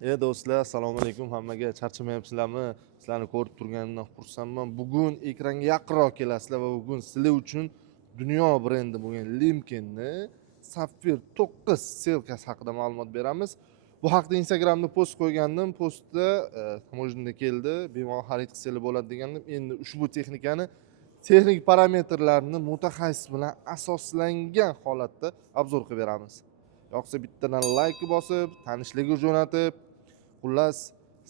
Do'stlar, assalomu alaykum hammaga. Charchamayapsizlarmi? Sizlarni ko'rib turganimdan xursandman. Bugun ekranga yaqinroq kelasizlar va bugun sizlar uchun dunyo brendi bo'lgan Limkenni Sapphire 9 selkasi haqida ma'lumot beramiz. Bu haqda Instagramda post qo'ygandim. Postda tamoyilda keldi, bemalol xarid qilsangiz bo'ladi degandim. Endi ushbu texnikani texnik parametrlarini mutaxassis bilan asoslangan holatda obzor qilib beramiz. Yoqsa bittadan like bosib, tanishlarga jo'natib, xullas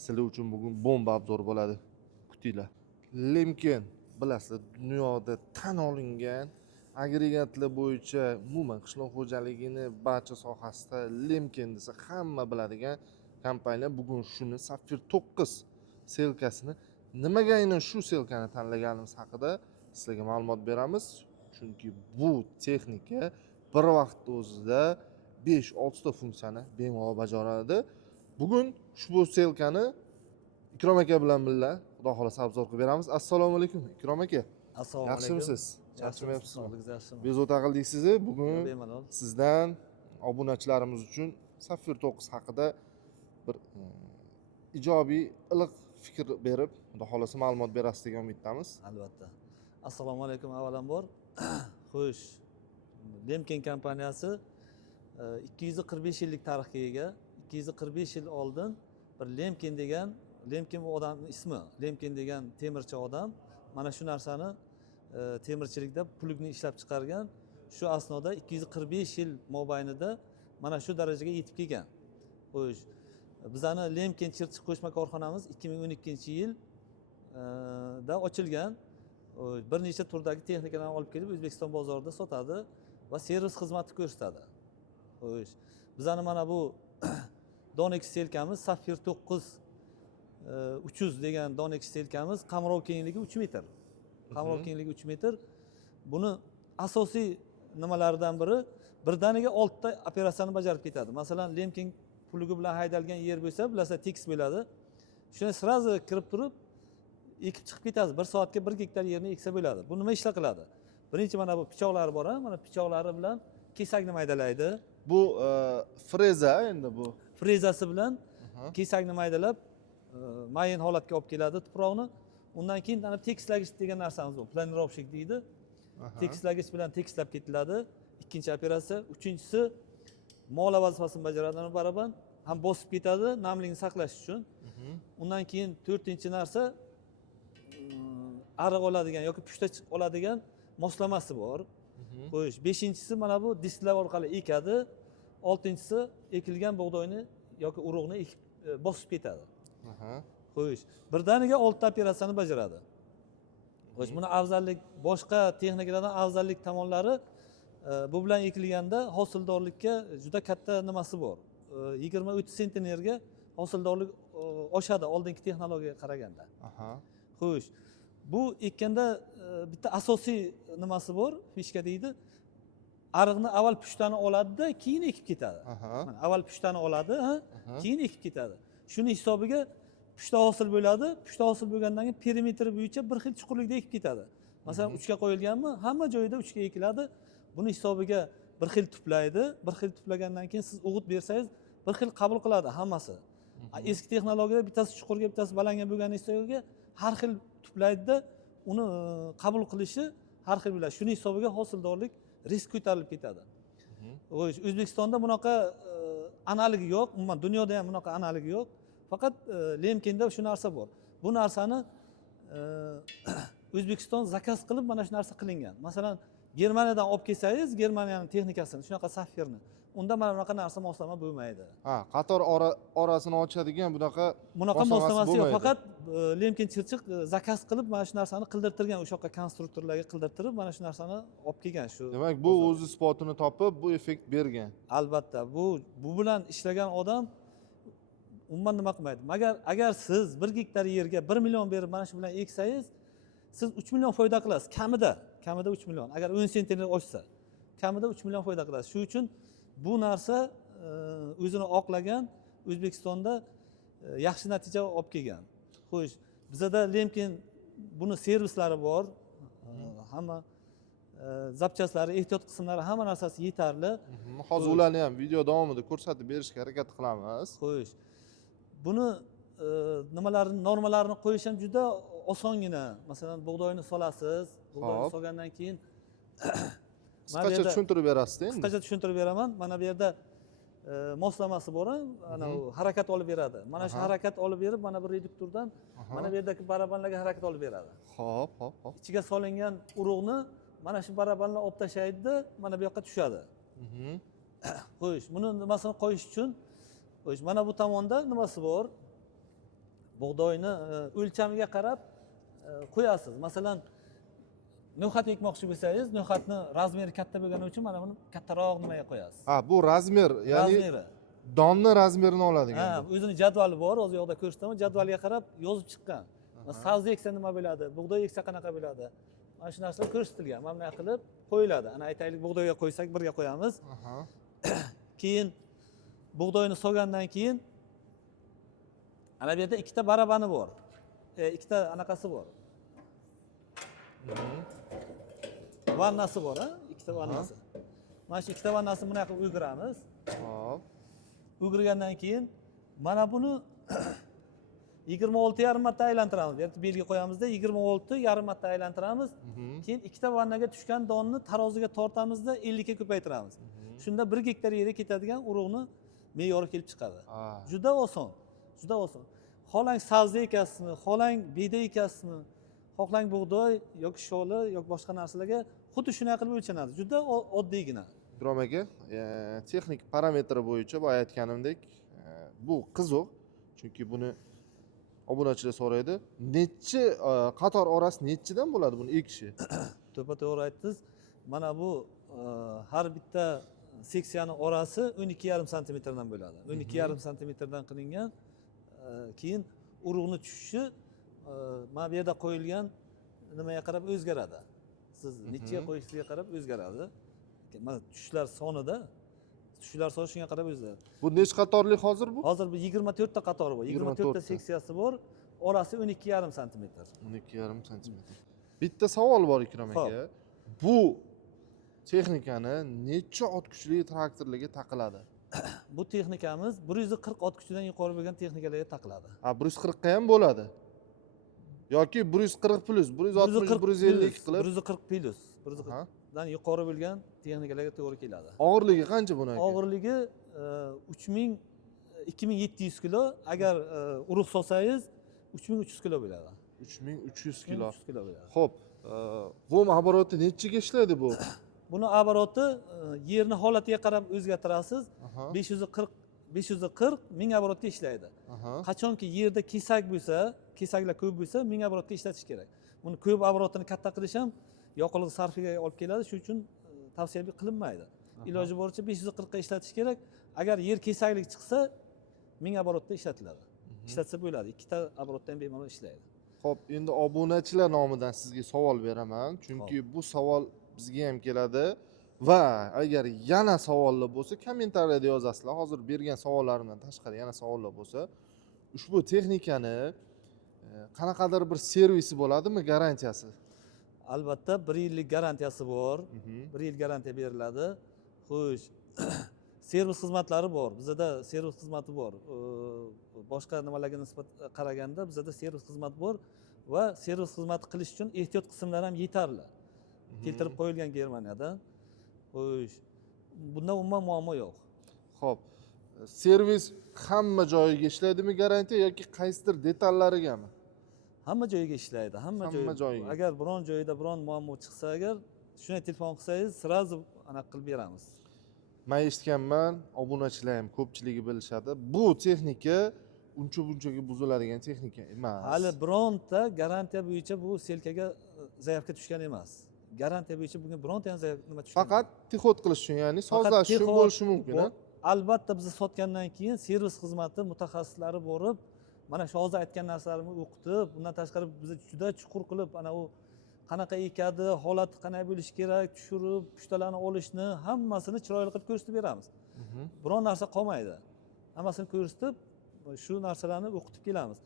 sizlar uchun bugun bomba obzor bo'ladi. Kutinglar. Lemken bilasizlar, dunyoda tan olingan agregatlar bo'yicha umuman qishloq xo'jaligini barcha sohasida Lemken desa hamma biladigan kompaniya bugun shuni Sapphire 9 selkasini nimaga aynan shu selkani tanlaganimiz haqida sizlarga ma'lumot beramiz. Chunki bu texnika bir vaqtda o'zida 5-6 ta funksiyani bemalol bajaradi. Bugun ushbu selkani Ikrom aka bilan birga xudo xolasa obzor qilib beramiz. Assalomu alaykum Ikrom aka. Assalomu alaykum. Yaxshimisiz? Charchamayapsizmi? Yaxshimi? Bezovta qildik sizni. Bugun Bemalol. sizdan obunachilarimiz uchun Sapphire 9 haqida bir ijobiy, iliq fikr berib, xudo xolasa ma'lumot berasiz degan umiddamiz. Albatta. Assalomu alaykum avvalambor. Xo'sh, Lemken kompaniyasi 245 yillik tarixga ega. 245 yil oldin bir Lemken bu odamning ismi. Lemken degan temirchi odam mana shu narsani temirchilikda plugni ishlab chiqargan. Shu asnoda 245 yil mobaynida mana shu darajaga yetib kelgan. Xo'sh, bizani Lemken chirchiq qo'shma korxonamiz 2012-yil da ochilgan. Bir necha turdagi texnikalarni olib kelib O'zbekiston bozorida sotadi va servis xizmati ko'rsatadi. Xo'sh, bizani mana bu Donex selkamiz Sapphire 9 300 degan Donex selkamiz qamrov kengligi 3 metr. Qamrov kengligi 3 metr. Buni asosiy nimalaridan biri birdaniga 6 ta operatsiyani bajarib ketadi. Masalan, Lemken plugi bilan haydalgan yer bo'lsa, bilasizlar, tekis bo'ladi. Shuni sirazi kirib turib ekib chiqib ketadi. 1 soatga 1 gektar yerni eksa bo'ladi. Bu nima ishla qiladi? Birinchi mana bu pichoqlari bor, mana pichoqlari bilan kesakni maydalaydi. Bu freza endi bu. Frezasi bilan kesakni maydalab mayin holatga olib keladi tuproqni. Undan keyin ana tekislagich degan narsamiz bor. Planirovщик deydi. Tekislagich bilan tekislab ketiladi. Ikkinchi operatsiya, uchinchisi mola vazifasini bajaradi baraban, ham bosib ketadi namlikni saqlash uchun. Undan keyin to'rtinchi narsa ariq oladigan yoki pushta oladigan moslamasi bor. Xo'sh, beshinchisi mana bu disklar orqali ekadi. Oltinchisi ekilgan bug'doyni yoki urug'ni ekib bosib ketadi. Xo'sh, birdaniga 6 ta operatsiyani bajaradi. Xo'sh, buni afzallik, boshqa texnikalardan afzallik tomonlari bu bilan ekilganda hosildorlikka juda katta nimasi bor. 20-30 sentnerga hosildorlik oshadi oldingi texnologiyaga qaraganda. Xo'sh, bu ekkanda bitta asosiy nimasi bor, fishka deydi. Ariqni avval pushtani oladi-da, keyin ekib ketadi. Mana avval pushtani oladi, keyin ekib ketadi. Shuni hisobiga pushta hosil bo'ladi. Pushta hosil bo'lgandan keyin perimetr bo'yicha bir xil chuqurlikda ekib ketadi. Masalan, 3 ga qo'yilganmi, hamma joyida 3 ga ekiladi. Buni hisobiga bir xil tuplaydi. Bir xil tuplagandan keyin siz o'g'it bersangiz, bir xil qabul qiladi hammasi. Eski texnologiyada bittasi chuqurga, bittasi balandga bo'lgan hisobiga har xil tuplaydi-da, uni qabul qilishi har xil bo'ladi. Shuni hisobiga hosildorlik risk ko'tarilib ketadi. O'zbekistonda bunaqa analogi yo'q, umuman dunyoda ham bunaqa analogi yo'q. Faqat Lemkenda shu narsa bor. Bu narsani O'zbekiston zakaz qilib mana shu narsa qilingan. Masalan, Germaniyadan olib kelsangiz, Germaniyaning texnikasini, shunaqa Sapphireni, unda mana bunaqa narsa moslama bo'lmaydi. Qator orasini ochadigan bunaqa moslamasi yo'q. Faqat Lemken chirchiq zakaz qilib mana shu narsani qildirtirgan, o'sha yoqqa konstruktorlarga qildirtirib mana shu narsani olib kelgan shu. Demak, bu o'z isbotini topib, bu effekt bergan. Albatta, bu bilan ishlagan odam umuman nima qilmaydi. Agar siz 1 gektar yerga 1 million berib mana shu bilan eksangiz, siz 3 million foyda qilasiz. Kamida 3 million. Agar 10 sentner oshsa, kamida 3 million foyda qilasiz. Shuning uchun bu narsa o'zini oqlagan, O'zbekistonda yaxshi natija olib kelgan. Xo'sh, bizda Lemken buni servislari bor. Hamma zapchaslari, ehtiyot qismlari, hamma narsasi yetarli. Hozir ularni ham video davomida ko'rsatib berishga harakat qilamiz. Xo'sh. buni nimalarni normalarini qo'yish ham juda osongina. Masalan, bug'doyni solasiz. Bug'doyni Hop. solgandan keyin Qisqacha tushuntirib berasiz endi. qisqacha tushuntirib beraman. Mana bu yerda moslamasi bor, ana u harakat olib beradi. Mana shu Aha. harakat olib berib, mana bu reduktordan mana bu yerdagi barabanlarga harakat olib beradi. Hop. Ichiga solingan urug'ni mana shu barabanlar olib tashlaydi, mana bu yoqqa tushadi. Mhm. Qo'yish. Buni nimasini qo'yish uchun qo'yish. Mana bu tomonda nimasi bor? Bug'doyni o'lchamiga qarab qo'yasiz. Masalan, no'xat ekmoqchi bo'lsangiz, no'xatni razmeri katta bo'lgani uchun mana buni kattaroq nimaga qo'yasiz. Ha, bu razmer, ya'ni Razmeri. donni razmerini oladigan. Ha, o'zini jadvali bor, o'zi yoqda ko'rsataman. Jadvalga qarab yozib chiqqan. Sabzi eksa nima bo'ladi, bug'doy eksa qanaqa bo'ladi. Mana shu narsalar ko'rsatilgan. Mana bunday qilib qo'yiladi. Ana aytaylik, bug'doyga qo'ysak birga qo'yamiz. Aha. Keyin bug'doyni solgandan keyin ana bu yerda ikkita barabani bor. Ikkita anaqasi bor. Vannasi bor, ha? Ikkita vannasi. Mana shu ikkita vannasini bunday qilib o'giramiz. Hop. O'girgandan keyin mana buni 26,5 marta aylantiramiz. Bu yerda belgi qo'yamizda 26,5 marta aylantiramiz. Keyin ikkita vannaga tushgan donni taroziga tortamizda 50 ga ko'paytiramiz. Shunda 1 gektar yerga ketadigan urug'ni me'yori kelib chiqadi. Juda oson. Juda oson. Xohlang sabzi ekasizmi, xohlang beda ekasizmi, xohlang bug'doy yoki sho'li yoki boshqa narsalarga xuddi shunday qilib o'lchanadi. Juda oddiygina. Ikrom aka, texnik parametri bo'yicha boya aytganimdek, bu qiziq. Chunki buni obunachilar so'raydi. Necha qator orasi nechidan bo'ladi buni ekishi? To'g'ri aytdingiz. Mana bu har bitta seksiyani orasi 12,5 santimetrdan bo'ladi. 12,5 santimetrdan qilingan. Keyin urug'ni tushishi mana bu yerda qo'yilgan nimaga qarab o'zgaradi. Siz nechaga qo'yishiga qarab o'zgaradi. Mana tushlar sonida, tushlar soni shunga qarab o'zgaradi. Bu necha qatorli hozir bu? Hozir bu 24 ta qatori bor. 24 ta seksiyasi bor. Orasi 12,5 santimetr. 12,5 santimetr. Bitta savol bor Ikrom aka. Bu texnikani necha ot kuchli traktorlarga taqiladi? Bu texnikamiz 140 ot kuchidan yuqori bo'lgan texnikalarga taqiladi. 140 ga ham bo'ladi. Yoki 140 plus, 160, 150 qilib 140 plus, 140 dan yuqori bo'lgan texnikalarga to'g'ri keladi. Og'irligi qancha buni aka? Og'irligi 2700 kilo, agar urug' solsangiz 3300 kilo bo'ladi. 3300 kilo. 3300 kilo bo'ladi. Xo'p, bu обороты nechiga ishlaydi bu? Buni обороты yerni holatiga qarab o'zgartirasiz. 540 1000 оборотga ishlaydi. Qachonki yerda kesak bo'lsa, kesaklar ko'p bo'lsa, 1000 оборотga ishlatish kerak. Buni ko'p оборотini katta qilish ham yoqilg'i sarfiga olib keladi, shuning uchun tavsiya qilinmaydi. Iloji boricha 540 ga ishlatish kerak. Agar yer kesaklik chiqsa, 1000 оборотda ishlatiladi. Ishlatsa bo'ladi. Ikkita оборотda ham bemalol ishlaydi. Xo'p, endi obunachilar nomidan sizga savol beraman, chunki bu savol bizga ham keladi va agar yana savollar bo'lsa, kommentariyada yozasizlar. Hozir bergan savollarimdan tashqari yana savollar bo'lsa, ushbu texnikani qanaqadir bir servisi bo'ladimi, garantiyasi? Albatta 1 yillik garantiyasi bor. 1 yil garantiya beriladi. Xo'sh, servis xizmatlari bor. Bizda servis xizmati bor. Boshqa nimalarga nisbat qaraganda bizda servis xizmati bor va servis xizmati qilish uchun ehtiyot qismlar ham yetarli. Keltirib qo'yilgan Germaniyadan. Xo'sh, bunda umuman muammo yo'q. Xo'p, servis hamma joyiga ishlaydimi garantiya yoki qaysidir detallarigami? Hamma joyiga ishlaydi, hamma joyiga. Agar biron joyida biron muammo chiqsa, agar shunday telefon qilsangiz, sразу anaqa qilib beramiz. Men eshitganman, obunachilar ham ko'pchiligi bilishadi. Bu texnika uncha-bunchaga buziladigan texnika emas. Hali bironta garantiya bo'yicha bu selkaga zaявка tushgan emas. Garantiya bo'yicha bunga bironta ham nima tushgan. Faqat texot qilish uchun, ya'ni sozlash uchun bo'lishi mumkin. Albatta biz sotgandan keyin servis xizmati mutaxassislari borib, mana shu hozir aytgan narsalarimni o'qitib, bundan tashqari biz juda chuqur qilib, ana u qanaqa ekadi, holati qanday bo'lishi kerak, tushirib, pushtalarni olishni hammasini chiroyli qilib ko'rsatib beramiz. Biron narsa qolmaydi. Hammasini ko'rsatib, shu narsalarni o'qitib kelamiz.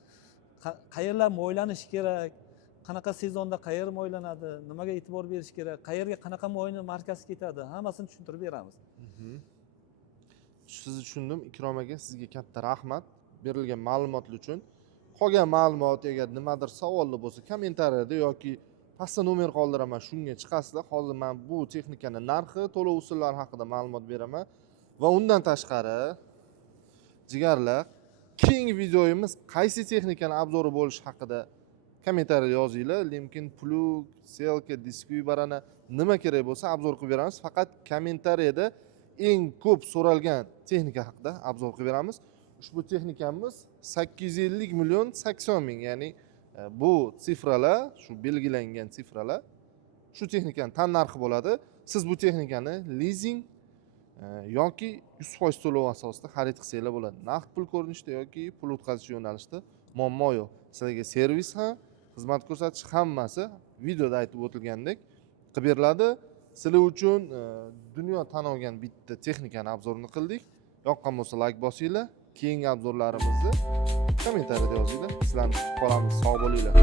Qayerlar mo'ylanishi kerak, qanaqa sezonda qayer mo'ylanadi, nimaga e'tibor berish kerak, qayerga qanaqa mo'yni markasi ketadi, hammasini tushuntirib beramiz. Sizni tushundim. Ikrom aka, sizga katta rahmat. berilgan ma'lumotlar uchun. Qolgan ma'lumot agar nimadir savolli bo'lsa, kommentariyada yoki pastda nomer qoldiraman, shunga chiqasizlar. Hozir men bu texnikani narxi, to'lov usullari haqida ma'lumot beraman va undan tashqari jigarlar, keyingi videoyimiz qaysi texnikani obzori bo'lishi haqida kommentariyada yozinglar. Limkin, plug, selka, diskvibarana nima kerak bo'lsa obzor qilib beramiz. Faqat kommentariyada eng ko'p so'ralgan texnika haqida obzor qilib beramiz. Ushbu texnikamiz 850 million 80 ming, ya'ni bu sifralar, shu belgilangan sifralar shu texnikaning tan narxi bo'ladi. Siz bu texnikani lizing yoki 100% to'lov asosida xarid qilsanglar bo'ladi. Naqd pul ko'rinishda yoki pul o'tkazish yo'nalishida muammo yo'q. Sizlarga servis ham, xizmat ko'rsatish hammasi videoda aytib o'tilgandek qilib beriladi. Sizlar uchun dunyo tan olgan bitta texnikani obzorini qildik. Yoqqan bo'lsa like bosinglar. Keyingi obzorlarimizni kommentariyada yozinglar. Sizlarni qolamiz, sog' bo'linglar.